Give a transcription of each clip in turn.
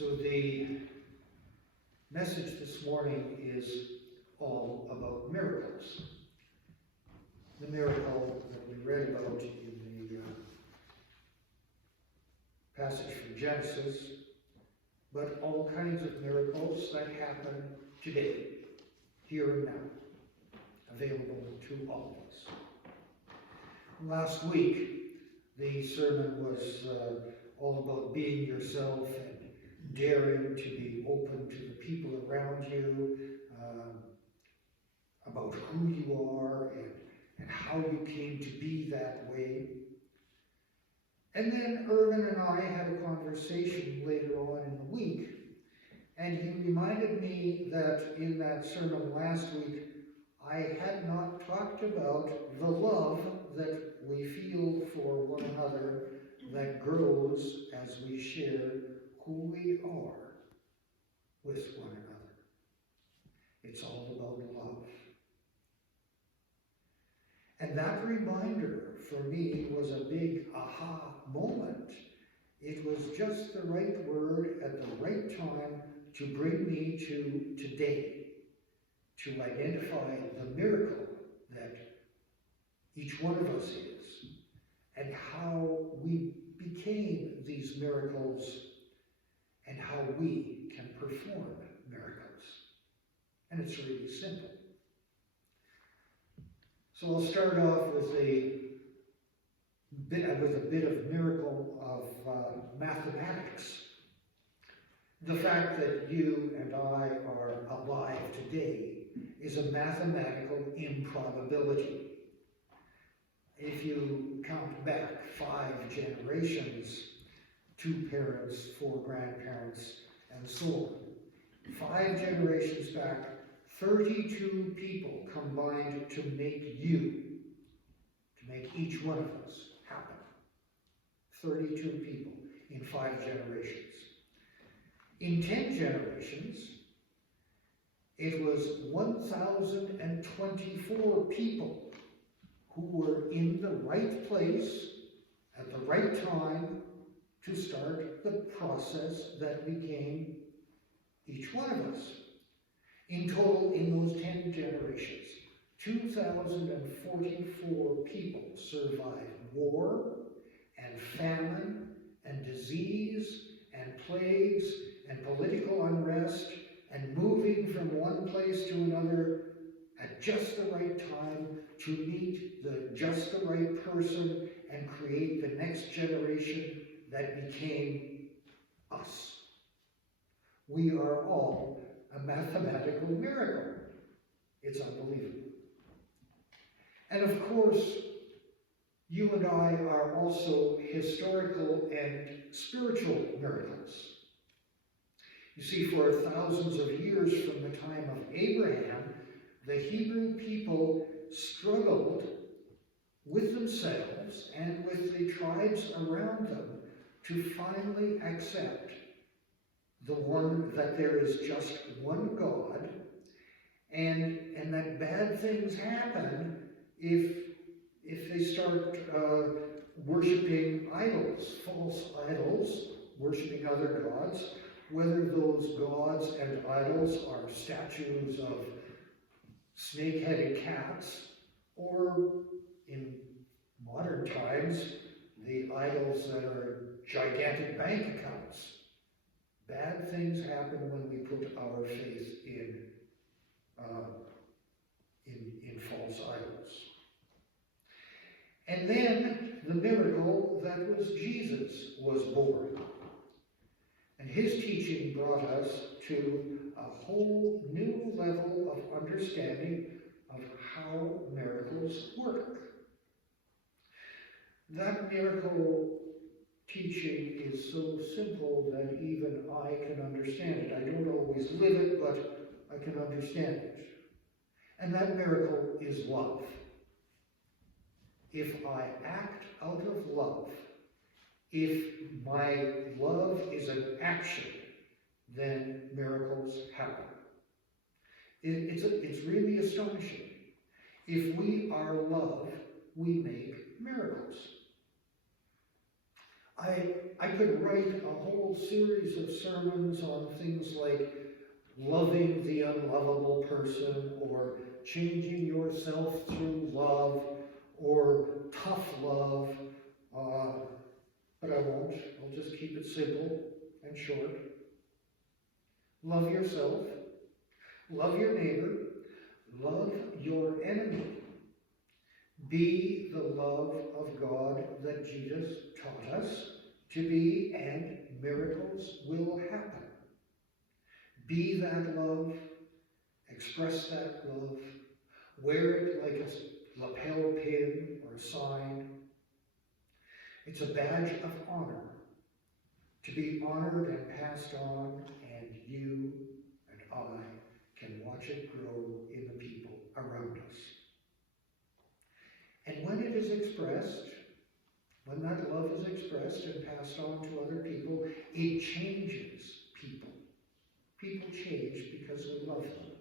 So the message this morning is all about miracles. The miracle that we read about in the passage from Genesis, but all kinds of miracles that happen today, here and now, available to all of us. Last week, the sermon was all about being yourself and daring to be open to the people around you, about who you are and how you came to be that way. And then Irvin and I had a conversation later on in the week, and he reminded me that in that sermon last week, I had not talked about the love that we feel for one another that grows as we share who we are with one another. It's all about love. And that reminder for me was a big aha moment. It was just the right word at the right time to bring me to today, to identify the miracle that each one of us is, and how we became these miracles, and how we can perform miracles. And it's really simple. So I'll start off with a bit of miracle of mathematics. The fact that you and I are alive today is a mathematical improbability. If you count back 5 generations, 2 parents, 4 grandparents, and so on, 5 generations back, 32 people combined to make you, to make each one of us happen. 32 people in 5 generations. In 10 generations, it was 1,024 people who were in the right place at the right time to start the process that became each one of us. In total, in those 10 generations, 2,044 people survived war and famine and disease and plagues and political unrest and moving from one place to another at just the right time to meet just the right person and create the next generation that became us. We are all a mathematical miracle. It's unbelievable. And of course, you and I are also historical and spiritual miracles. You see, for thousands of years from the time of Abraham, the Hebrew people struggled with themselves and with the tribes around them to finally accept that there is just one God, and that bad things happen if they start worshiping idols, false idols, worshiping other gods, whether those gods and idols are statues of snake-headed cats, or in modern times, the idols that are gigantic bank accounts. Bad things happen when we put our faith in false idols. And then the miracle that was Jesus was born. And his teaching brought us to a whole new level of understanding of how miracles work. That miracle teaching is so simple that even I can understand it. I don't always live it, but I can understand it. And that miracle is love. If I act out of love, if my love is an action, then miracles happen. It's really astonishing. If we are love, we make miracles. I could write a whole series of sermons on things like loving the unlovable person, or changing yourself through love, or tough love, but I won't. I'll just keep it simple and short. Love yourself, love your neighbor, love your enemy. Be the love of God that Jesus taught us to be, and miracles will happen. Be that love, express that love, wear it like a lapel pin or a sign. It's a badge of honor to be honored and passed on, and you and I can watch it grow in the people around us. And when it is expressed, when that love is expressed and passed on to other people, it changes people. People change because we love them.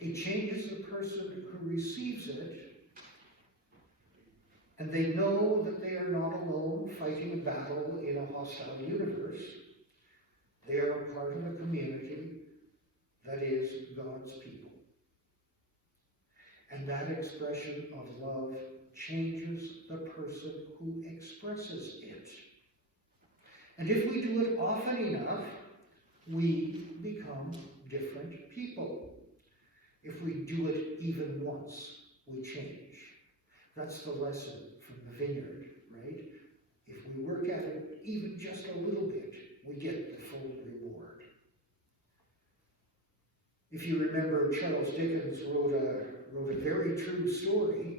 It changes the person who receives it, and they know that they are not alone fighting a battle in a hostile universe. They are a part of a community that is God's people. And that expression of love changes the person who expresses it. And if we do it often enough, we become different people. If we do it even once, we change. That's the lesson from the vineyard, right? If we work at it even just a little bit, we get the full reward. If you remember, Charles Dickens wrote a very true story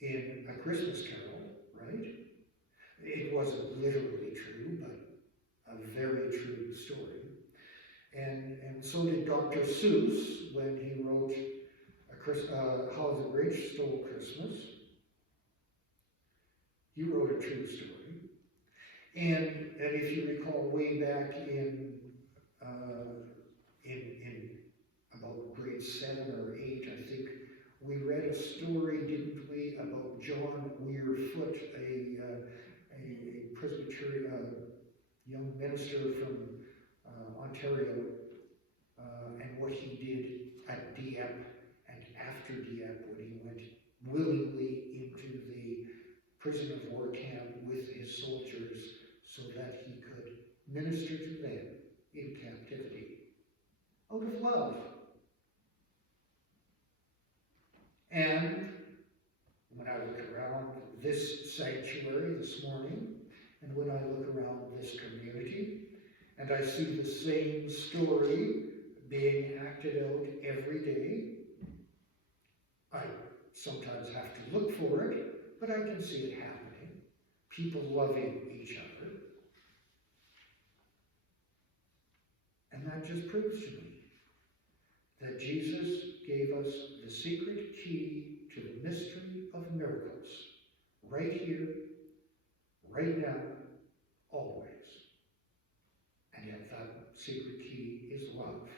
in A Christmas Carol, right? It wasn't literally true, but a very true story. And so did Dr. Seuss when he wrote How the Grinch Stole Christmas. He wrote a true story. And if you recall, way back in about grade 7 or 8, I think, we read a story, didn't we, about John Weir Foote, a Presbyterian young minister from Ontario, and what he did at Dieppe and after Dieppe when he went willingly into the prison of war camp with his soldiers so that he could minister to them in captivity out of love. And when I look around this sanctuary this morning, and when I look around this community, and I see the same story being acted out every day, I sometimes have to look for it, but I can see it happening. People loving each other. And that just proves to me that Jesus gave us the secret key to the mystery of miracles, right here, right now, always. And yet that secret key is love.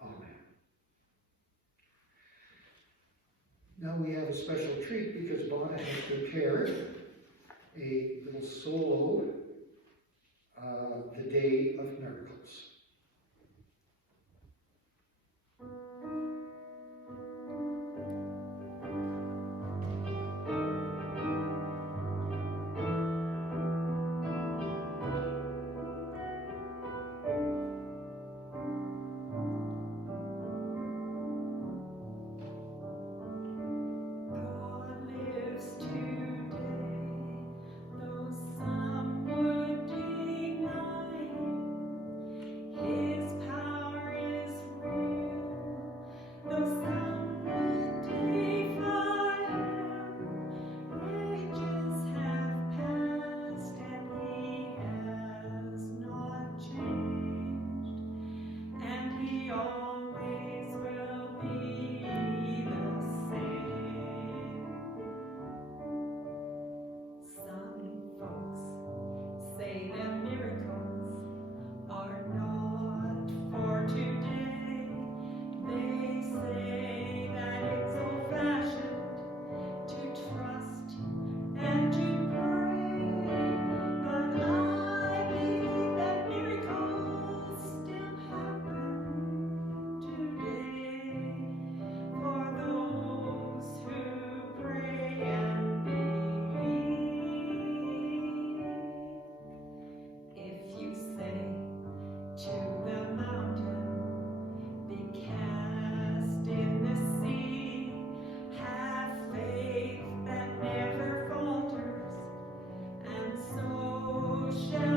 Amen. Now we have a special treat because Bona has prepared a little solo, The Day of Miracles. your shadow.